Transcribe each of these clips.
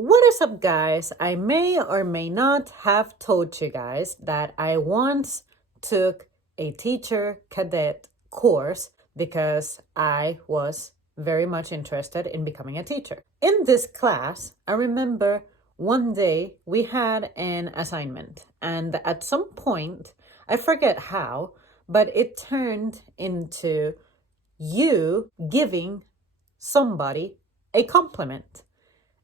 What is up, guys? I may or may not have told you guys that I once took a teacher cadet course because I was very much interested in becoming a teacher. In this class, I remember one day we had an assignment, and at some point, I forget how, but it turned into you giving somebody a compliment.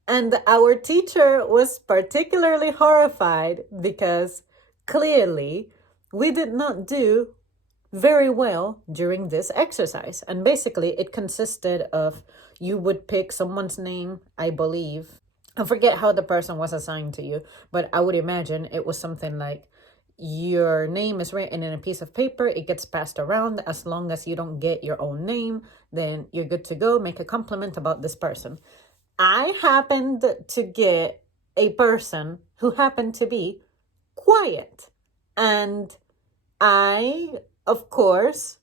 And our teacher was particularly horrified because clearly we did not do very well during this exercise. And basically, it consisted of you would pick someone's name, I believe. I forget how the person was assigned to you, but I would imagine it was something like your name is written in a piece of paper, it gets passed around. As long as you don't get your own name, then you're good to go. Make a compliment about this person. I happened to get a person who happened to be quiet. And I, of course,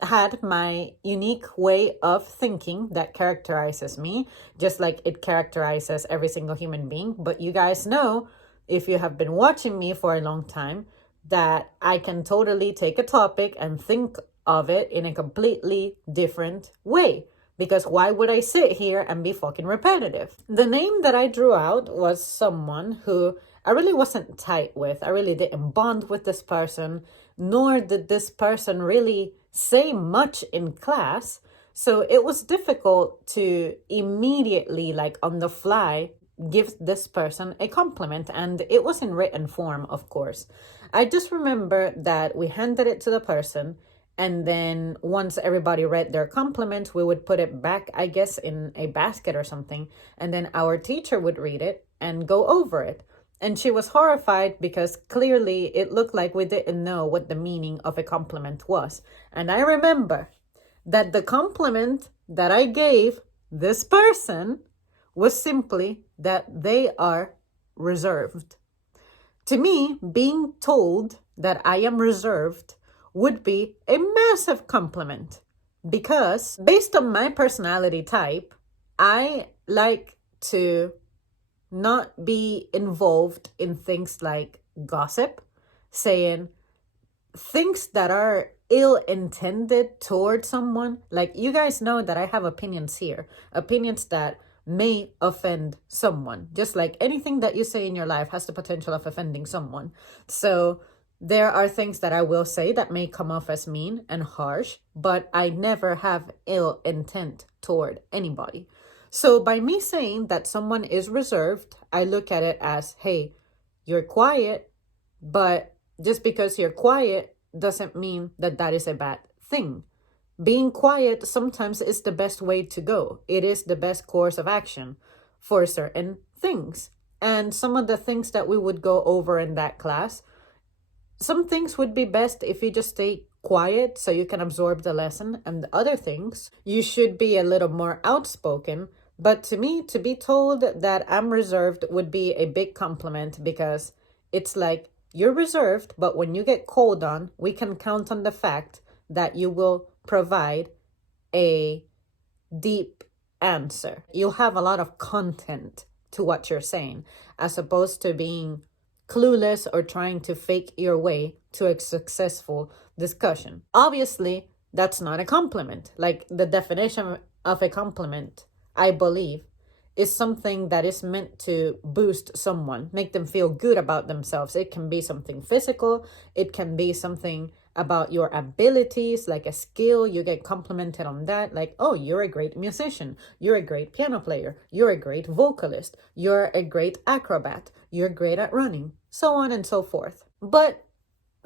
had my unique way of thinking that characterizes me, just like it characterizes every single human being. But you guys know, if you have been watching me for a long time, that I can totally take a topic and think of it in a completely different way. Because why would I sit here and be fucking repetitive? The name that I drew out was someone who I really wasn't tight with. I really didn't bond with this person, nor did this person really say much in class. So it was difficult to immediately, like on the fly, give this person a compliment. And it was in written form, of course. I just remember that we handed it to the person. And then once everybody read their compliment, we would put it back, I guess, in a basket or something. And then our teacher would read it and go over it. And she was horrified because clearly it looked like we didn't know what the meaning of a compliment was. And I remember that the compliment that I gave this person was simply that they are reserved. To me, being told that I am reserved would be a massive compliment because based on my personality type, I like to not be involved in things like gossip, saying things that are ill-intended toward someone. Like, you guys know that I have opinions here, opinions that may offend someone, just like anything that you say in your life has the potential of offending someone. So there are things that I will say that may come off as mean and harsh, but I never have ill intent toward anybody. So by me saying that someone is reserved, I look at it as, hey, you're quiet, but just because you're quiet doesn't mean that that is a bad thing. Being quiet sometimes is the best way to go. It is the best course of action for certain things. And some of the things that we would go over in that class, some things would be best if you just stay quiet so you can absorb the lesson, and the other things you should be a little more outspoken. But to me, to be told that I'm reserved would be a big compliment because it's like you're reserved, but when you get called on, we can count on the fact that you will provide a deep answer. You'll have a lot of content to what you're saying, as opposed to being clueless or trying to fake your way to a successful discussion. Obviously, that's not a compliment. Like, the definition of a compliment, I believe, is something that is meant to boost someone, make them feel good about themselves. It can be something physical, it can be something about your abilities, like a skill. You get complimented on that, like, oh, you're a great musician, you're a great piano player, you're a great vocalist, you're a great acrobat, you're great at running, so on and so forth. But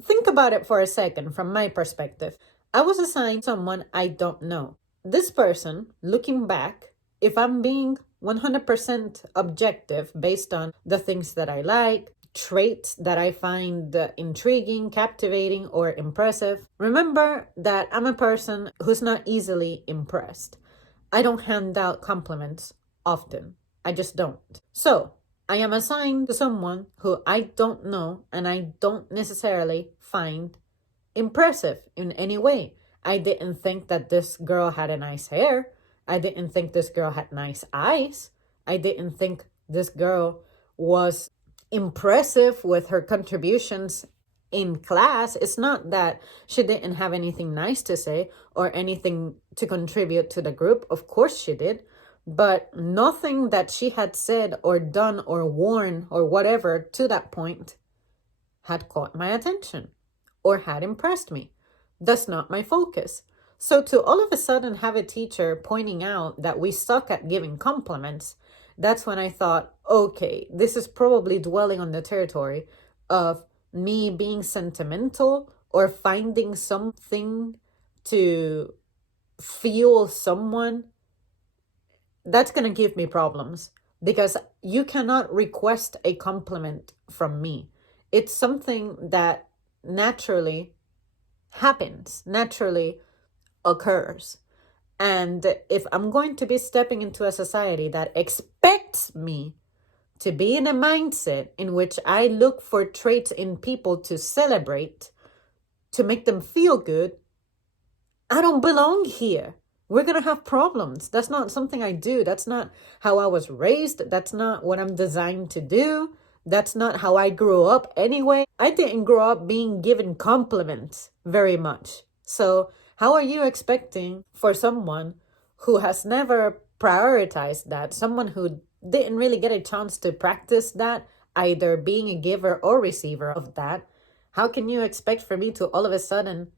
think about it for a second from my perspective. I was assigned someone I don't know. This person, looking back, if I'm being 100% objective based on the things that I like, traits that I find intriguing, captivating, or impressive. Remember that I'm a person who's not easily impressed. I don't hand out compliments often. I just don't. So I am assigned to someone who I don't know and I don't necessarily find impressive in any way. I didn't think that this girl had a nice hair. I didn't think this girl had nice eyes. I didn't think this girl was impressive with her contributions in class. It's not that she didn't have anything nice to say or anything to contribute to the group. Of course she did. But nothing that she had said or done or worn or whatever to that point had caught my attention or had impressed me. That's not my focus. So to all of a sudden have a teacher pointing out that we suck at giving compliments, that's when I thought, okay, this is probably dwelling on the territory of me being sentimental or finding something to fuel someone. That's going to give me problems because you cannot request a compliment from me. It's something that naturally happens, naturally occurs. And if I'm going to be stepping into a society that expects me to be in a mindset in which I look for traits in people to celebrate, to make them feel good, I don't belong here. We're going to have problems. That's not something I do. That's not how I was raised. That's not what I'm designed to do. That's not how I grew up anyway. I didn't grow up being given compliments very much. So how are you expecting for someone who has never prioritized that, someone who didn't really get a chance to practice that, either being a giver or receiver of that, how can you expect for me to all of a sudden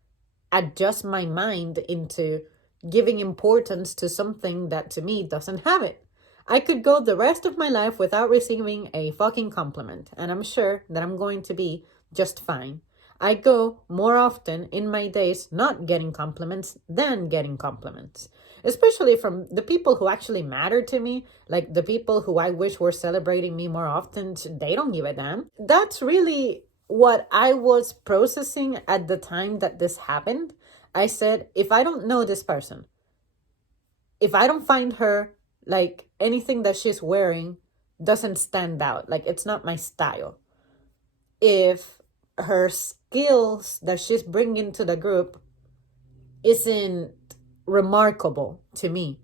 adjust my mind into giving importance to something that to me doesn't have it? I could go the rest of my life without receiving a fucking compliment, and I'm sure that I'm going to be just fine. I go more often in my days not getting compliments than getting compliments, especially from the people who actually matter to me, like the people who I wish were celebrating me more often. They don't give a damn. That's really what I was processing at the time that this happened. I said, if I don't know this person, if I don't find her, like, anything that she's wearing doesn't stand out, like it's not my style, if her skills that she's bringing to the group isn't remarkable to me,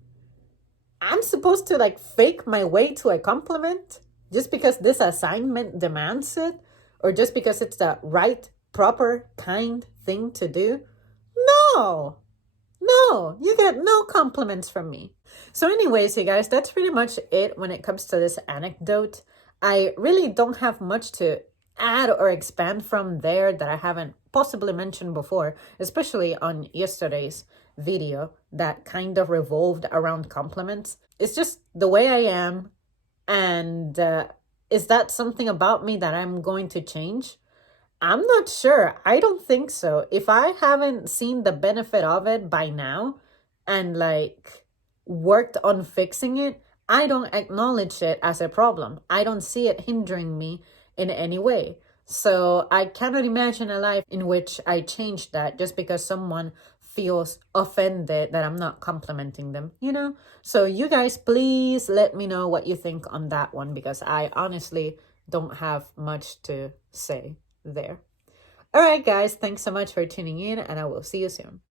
I'm supposed to like fake my way to a compliment just because this assignment demands it, or just because it's the right, proper, kind thing to do? No, no, you get no compliments from me. So anyways, you guys, that's pretty much it when it comes to this anecdote. I really don't have much to add or expand from there that I haven't possibly mentioned before, especially on yesterday's video that kind of revolved around compliments. It's just the way I am. And is that something about me that I'm going to change? I'm not sure. I don't think so. If I haven't seen the benefit of it by now and like worked on fixing it, I don't acknowledge it as a problem. I don't see it hindering me in any way. So I cannot imagine a life in which I change that just because someone feels offended that I'm not complimenting them, you know? So you guys, please let me know what you think on that one, because I honestly don't have much to say there. All right, guys, thanks so much for tuning in, and I will see you soon.